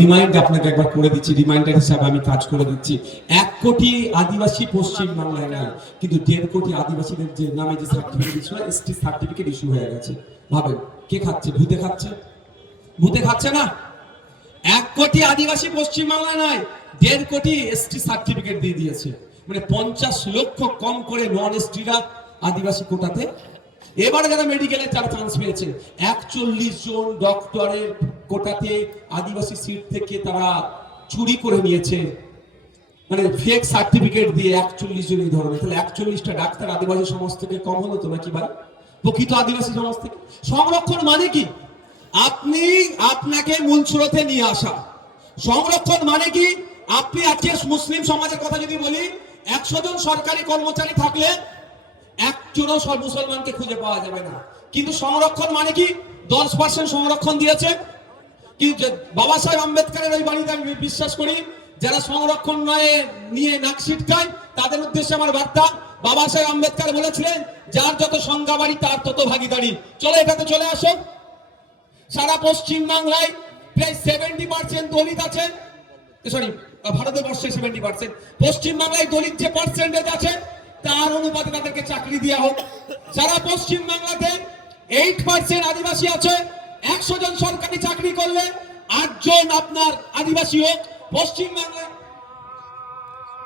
Remind আপনাকে একবার করে দিচ্ছি রিমাইন্ডার হিসাবে আমি কাজ করে দিচ্ছি। এক কোটি আদিবাসী পশ্চিম বাংলায় নাই, কিন্তু দেড় কোটি আদিবাসীদের যে নামে যে সার্টিফিকেট ইস্যু হয় এসটি সার্টিফিকেট ইস্যু হয়ে গেছে। ভাবেন, কে খাচ্ছে? ভূতে খাচ্ছে? ভূতে খাচ্ছে না? এক কোটি আদিবাসী পশ্চিম বাংলায় নয় দেড় কোটি এসটি সার্টিফিকেট দিয়ে দিয়েছে। মানে পঞ্চাশ লক্ষ কম করে নন এসটিরা আদিবাসী কোটাতে। এবারে যারা মেডিকেলে যারা চান্স পেয়েছে, একচল্লিশ জন ডক্টরের কোটাতে আদিবাসী সিট থেকে তারা চুরি করে নিয়েছে। মানে ফেক সার্টিফিকেট দিয়ে একচল্লিশ জন এই ধরনের। তাহলে একচল্লিশটা ডাক্তার আদিবাসী সমাজ থেকে কম হলো তো নাকি ভাই? প্রকৃত আদিবাসী সমাজ থেকে। সংরক্ষণ মানে কি? আপনি আপনাকে মূল স্রোতে নিয়ে আসা। সংরক্ষণ মানে কি? আপনি আজকে মুসলিম সমাজের কথা যদি বলি, একশো জন সরকারি কর্মচারী থাকলে একজনও মুসলমানকে খুঁজে পাওয়া যাবে না। কিন্তু সংরক্ষণ মানে কি? দশ পার্সেন্ট সংরক্ষণ দিয়েছে। বাবা সাহেব আম্বেদকরের ওই বাড়িতে আমি বিশ্বাস করি, যারা সংরক্ষণ নয়, নিয়ে নাক ছিটকায়, তাদের উদ্দেশ্যে আমার বার্তা। বাবা সাহেব আম্বেদকর বলেছিলেন, যার যত সংখ্যা বাড়ি, তার তত ভাগিদারি। চলে, এটাতে চলে আসো। সারা পশ্চিম বাংলায় প্রায় সেভেন্টি পার্সেন্ট দলিত আছে। সরি ভারতের বর্ষে সেভেন্টি পার্সেন্ট পশ্চিম বাংলায় দলিত যে পার্সেন্টেজ আছে, তার অনুপাতে তাদেরকে চাকরি দেওয়া হোক। সারা পশ্চিম বাংলাতে এইট পার্সেন্ট আদিবাসী আছে। একশো জন সরকারি চাকরি করলে আটজন আপনার আদিবাসী হোক পশ্চিম বাংলায়